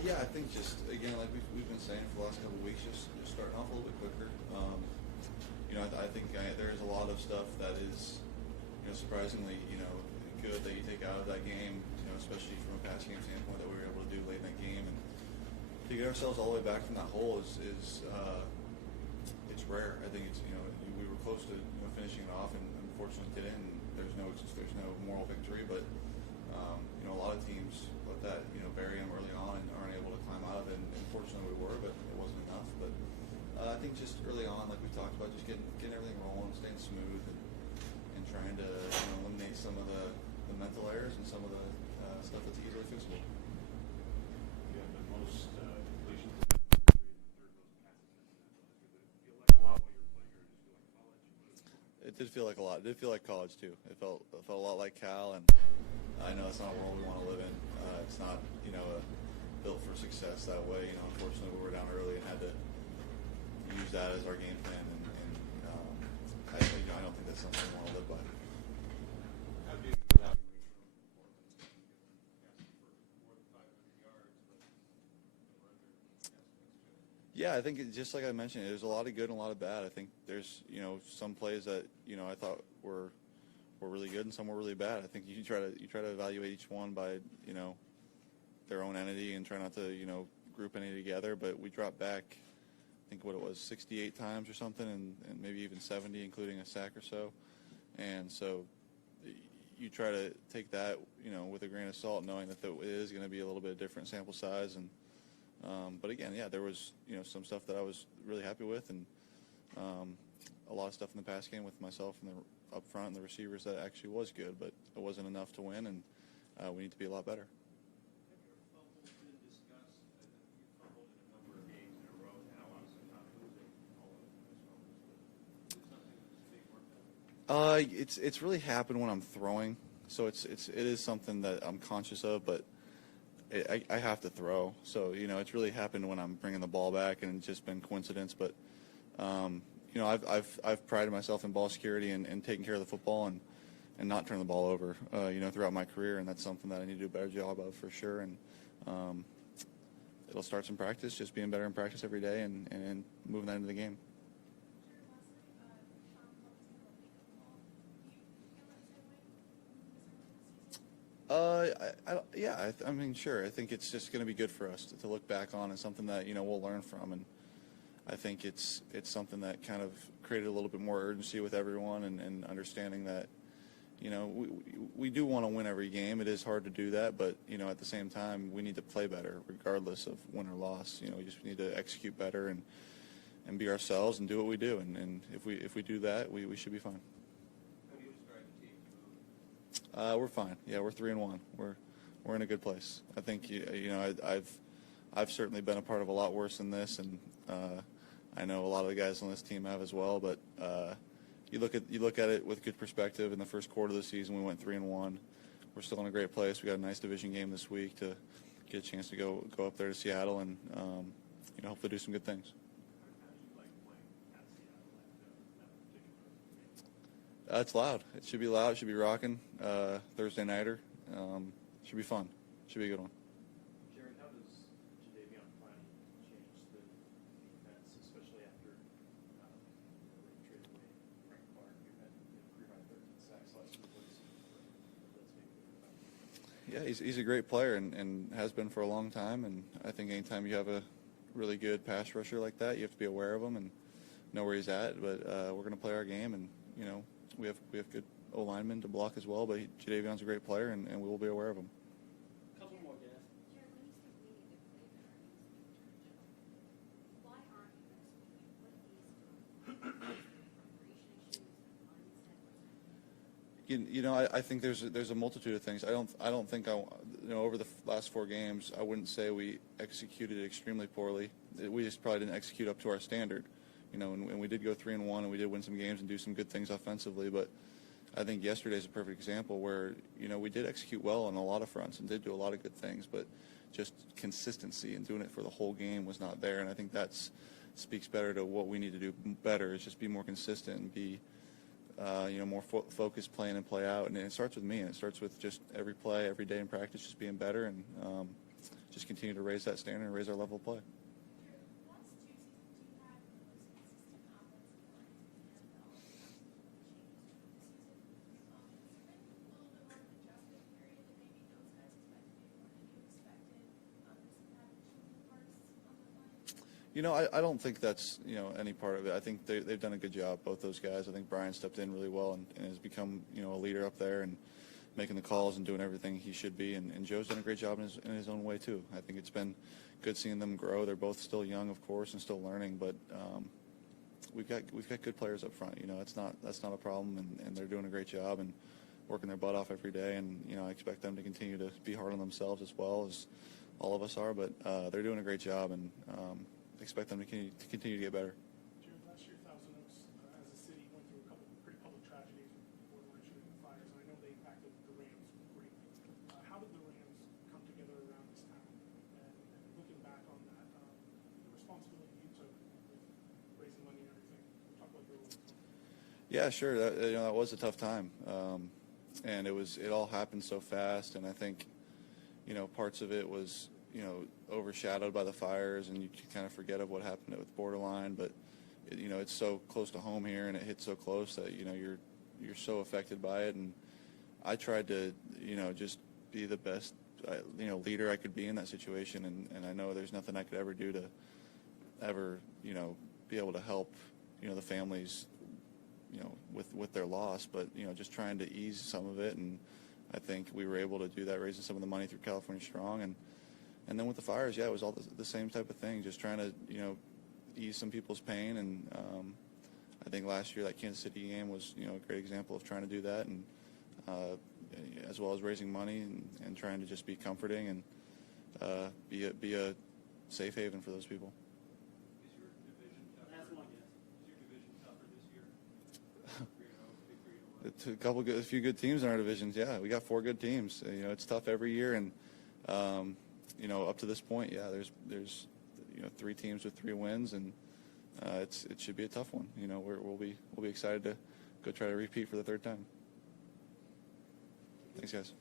Yeah, I think just again, like we've been saying for the last couple of weeks, just starting off a little bit quicker. I think there is a lot of stuff that is, surprisingly, good that you take out of that game. Especially from a pass game standpoint that we were able to do late in that game, and to get ourselves all the way back from that hole is it's rare. I think we were close to finishing it off, and unfortunately didn't. There's no moral victory, but a lot of teams let that bury them early on and aren't able to climb out of it. And fortunately we were, but it wasn't enough. But I think just early on, like we talked about, just getting everything rolling, staying smooth, and trying to eliminate some of the mental errors and some of the stuff that's easily fixable. Yeah, the most completions in the third those passes. Did it feel like a lot while you were playing, or did it feel like college? It did feel like a lot. It did feel like college too. It felt a lot like Cal, and I know it's not a world we want to live in. It's not built for success that way. Unfortunately, we were down early and had to use that as our game plan, and I don't think that's something we want to live by. How do you evaluate your performance? For more than 500 yards, but Yeah, I think just like I mentioned, there's a lot of good and a lot of bad. I think there's some plays that I thought were really good and some were really bad. I think you try to evaluate each one by their own entity and try not to group any together. But we dropped back, I think what it was 68 times or something, and maybe even 70, including a sack or so. And so you try to take that with a grain of salt, knowing that it is going to be a little bit different sample size. And but again, yeah, there was some stuff that I was really happy with, and a lot of stuff in the pass game with myself and the up front and the receivers that actually was good, but it wasn't enough to win, and we need to be a lot better. have your fumbles been discussed? You fumbled in a number of games in a row now, obviously not losing all of those fumbles, but is it something that's being worked on? It's really happened when I'm throwing, so it is something that I'm conscious of, but I have to throw. So it's really happened when I'm bringing the ball back, and it's just been coincidence. But I've prided myself in ball security and taking care of the football and not turning the ball over throughout my career, and that's something that I need to do a better job of for sure. And it'll start some practice, just being better in practice every day, and moving that into the game. I mean, sure. I think it's just going to be good for us to look back on, and something that we'll learn from. And I think it's something that kind of created a little bit more urgency with everyone, and understanding that we do want to win every game. It is hard to do that, but at the same time, we need to play better regardless of win or loss. We just need to execute better and be ourselves and do what we do. And if we do that, we should be fine. How do you describe the team? We're fine. Yeah, we're 3-1. We're in a good place. I think I've certainly been a part of a lot worse than this, and I know a lot of the guys on this team have as well. But you look at it with good perspective. In the first quarter of the season, we went 3-1. We're still in a great place. We got a nice division game this week to get a chance to go up there to Seattle and hopefully do some good things. It's loud. It should be loud. It should be rocking. Thursday nighter. Should be fun. Should be a good one. Jerry, how does Jadeveon Clowney change the defense, especially after they traded away Frank Clark, who had career high 13 sacks last week? Yeah, he's a great player and has been for a long time. And I think anytime you have a really good pass rusher like that, you have to be aware of him and know where he's at. But we're going to play our game, and we have good O linemen to block as well. But Jadeveon's a great player, and we will be aware of him. Couple more, guys. I think there's a multitude of things. I don't think over the last 4 games, I wouldn't say we executed extremely poorly. We just probably didn't execute up to our standard. And we did go 3-1, and we did win some games and do some good things offensively. But I think yesterday's a perfect example where we did execute well on a lot of fronts and did do a lot of good things, but just consistency and doing it for the whole game was not there. And I think that speaks better to what we need to do better, is just be more consistent and be more focused, play in and play out. And it starts with me, and it starts with just every play, every day in practice, just being better. And just continue to raise that standard and raise our level of play. You know, I don't think that's, you know, any part of it. I think they've done a good job, both those guys. I think Brian stepped in really well and has become, you know, a leader up there and making the calls and doing everything he should be. And Joe's done a great job in his own way, too. I think it's been good seeing them grow. They're both still young, of course, and still learning, but we've got good players up front. You know, that's not a problem, and they're doing a great job and working their butt off every day. And, you know, I expect them to continue to be hard on themselves as well as all of us are, but they're doing a great job, and expect them to continue to get better. Jared, last year, Thousand Oaks, as a city, went through a couple pretty public tragedies with borderline shooting and fires, and I know they impacted the Rams greatly. How did the Rams come together around this town? And looking back on that, the responsibility you took with raising money and everything, talk about your role. Yeah, sure. That was a tough time, and it all happened so fast, and I think, you know, parts of it was, you know, overshadowed by the fires, and you kind of forget of what happened with Borderline. But you know, it's so close to home here, and it hits so close that, you know, you're so affected by it. And I tried to, you know, just be the best, you know, leader I could be in that situation. And I know there's nothing I could ever do to ever, you know, be able to help, you know, the families, you know, with their loss. But, you know, just trying to ease some of it, and I think we were able to do that, raising some of the money through California Strong. And then with the fires, yeah, it was all the same type of thing, just trying to, you know, ease some people's pain. And I think last year that Kansas City game was, you know, a great example of trying to do that, and as well as raising money and trying to just be comforting and be a safe haven for those people. Is your division tougher? Is your division tougher this year? A few good teams in our divisions. Yeah, we got 4 good teams. You know, it's tough every year, and you know, up to this point, yeah, there's you know, 3 teams with 3 wins, and it should be a tough one. You know, we'll be excited to go try to repeat for the 3rd time. Thanks, guys.